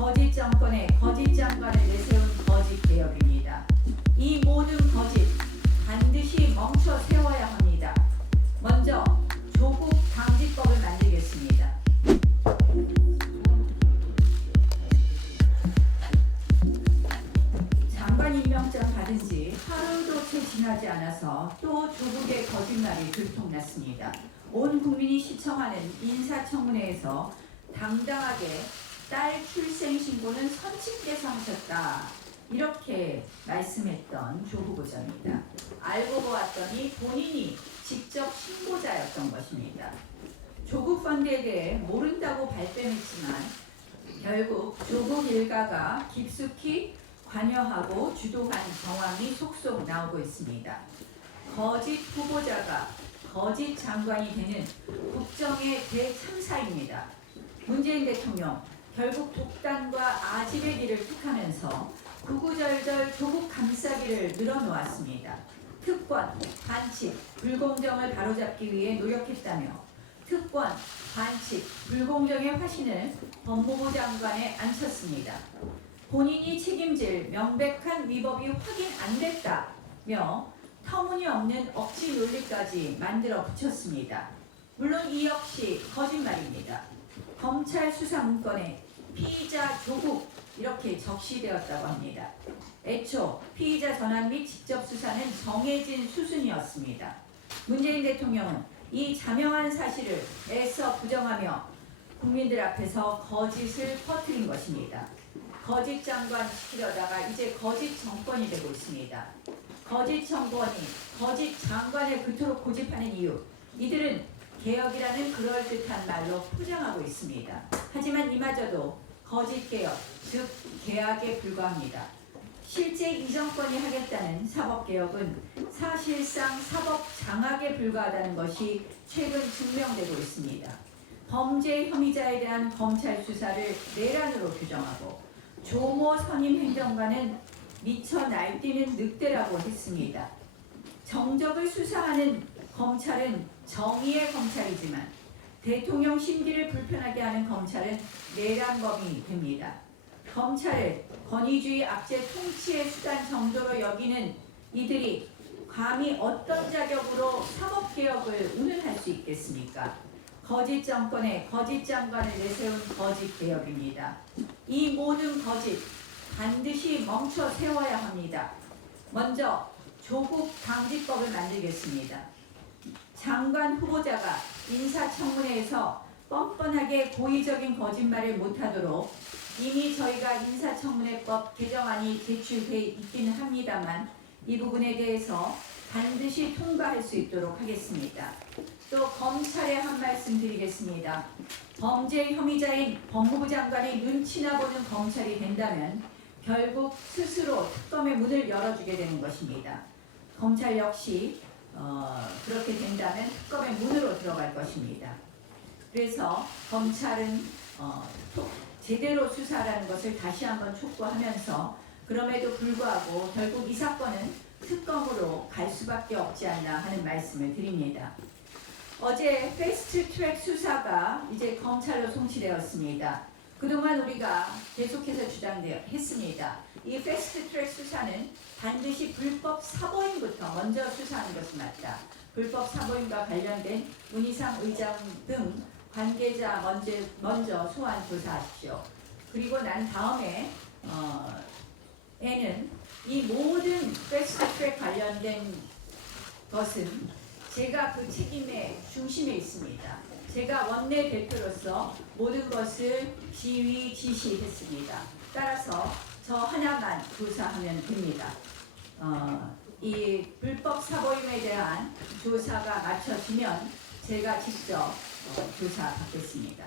거짓 정권의 거짓 장관을 내세운 거짓 개혁입니다. 이 모든 거짓 반드시 멈춰 세워야 합니다. 먼저 조국 방지법을 만들겠습니다. 장관 임명장 받은 지 하루도 채 지나지 않아서 또 조국의 거짓말이 들통났습니다. 온 국민이 시청하는 인사청문회에서 당당하게 딸 출생 신고는 선친께서 하셨다. 이렇게 말씀했던 조국 의장입니다. 알고 보았더니 본인이 직접 신고자였던 것입니다. 조국 펀드에 대해 모른다고 발뺌했지만 결국 조국 일가가 깊숙이 관여하고 주도한 정황이 속속 나오고 있습니다. 거짓 후보자가 거짓 장관이 되는 국정의 대참사입니다. 문재인 대통령 결국 독단과 아집의 길을 택하면서 구구절절 조국 감싸기를 늘어놓았습니다. 특권, 반칙, 불공정을 바로잡기 위해 노력했다며 특권, 반칙, 불공정의 화신을 법무부 장관에 앉혔습니다. 본인이 책임질 명백한 위법이 확인 안 됐다며 터무니없는 억지 논리까지 만들어 붙였습니다. 물론 이 역시 거짓말입니다. 검찰 수사 문건에 피의자 조국 이렇게 적시되었다고 합니다. 애초 피의자 전환 및 직접 수사는 정해진 수순이었습니다. 문재인 대통령은 이 자명한 사실을 애써 부정하며 국민들 앞에서 거짓을 퍼뜨린 것입니다. 거짓 장관 시키려다가 이제 거짓 정권이 되고 있습니다. 거짓 정권이 거짓 장관을 그토록 고집하는 이유 이들은 개혁이라는 그럴듯한 말로 포장하고 있습니다. 하지만 이마저도 거짓 개혁, 즉 개혁에 불과합니다. 실제 이 정권이 하겠다는 사법 개혁은 사실상 사법 장악에 불과하다는 것이 최근 증명되고 있습니다. 범죄 혐의자에 대한 검찰 수사를 내란으로 규정하고 조모 선임 행정관은 미쳐 날뛰는 늑대라고 했습니다. 정적을 수사하는 검찰은 정의의 검찰이지만 대통령 심기를 불편하게 하는 검찰은 내란범이 됩니다. 검찰을 권위주의 악재 통치의 수단 정도로 여기는 이들이 감히 어떤 자격으로 사법개혁을 운운할 수 있겠습니까? 거짓 정권의 거짓 장관을 내세운 거짓 개혁입니다. 이 모든 거짓 반드시 멈춰 세워야 합니다. 먼저 조국 방지법을 만들겠습니다. 장관 후보자가 인사청문회에서 뻔뻔하게 고의적인 거짓말을 못하도록 이미 저희가 인사청문회법 개정안이 제출돼 있기는 합니다만 이 부분에 대해서 반드시 통과할 수 있도록 하겠습니다. 또 검찰에 한 말씀 드리겠습니다. 범죄 혐의자인 법무부 장관이 눈치나 보는 검찰이 된다면 결국 스스로 특검의 문을 열어주게 되는 것입니다. 검찰 역시 어, 그렇게 된다면 특검의 문으로 들어갈 것입니다. 그래서 검찰은 어, 토- 제대로 수사라는 것을 다시 한번 촉구하면서 그럼에도 불구하고 결국 이 사건은 특검으로 갈 수밖에 없지 않나 하는 말씀을 드립니다. 어제 패스트 트랙 수사가 이제 검찰로 송치되었습니다. 그동안 우리가 계속해서 주장했습니다. 이 패스트 트랙 수사는 반드시 불법 사보임부터 먼저 수사하는 것이 맞다. 불법 사보임과 관련된 문희상 의장 등 관계자 먼저, 먼저 소환 조사하십시오. 그리고 난 다음에 어, 에는 이 모든 패스트 트랙 관련된 것은 제가 그 책임의 중심에 있습니다. 제가 원내 대표로서 모든 것을 지휘 지시했습니다. 따라서 저 하나만 조사하면 됩니다. 어, 이 불법 사보임에 대한 조사가 마쳐지면 제가 직접 어, 조사 받겠습니다.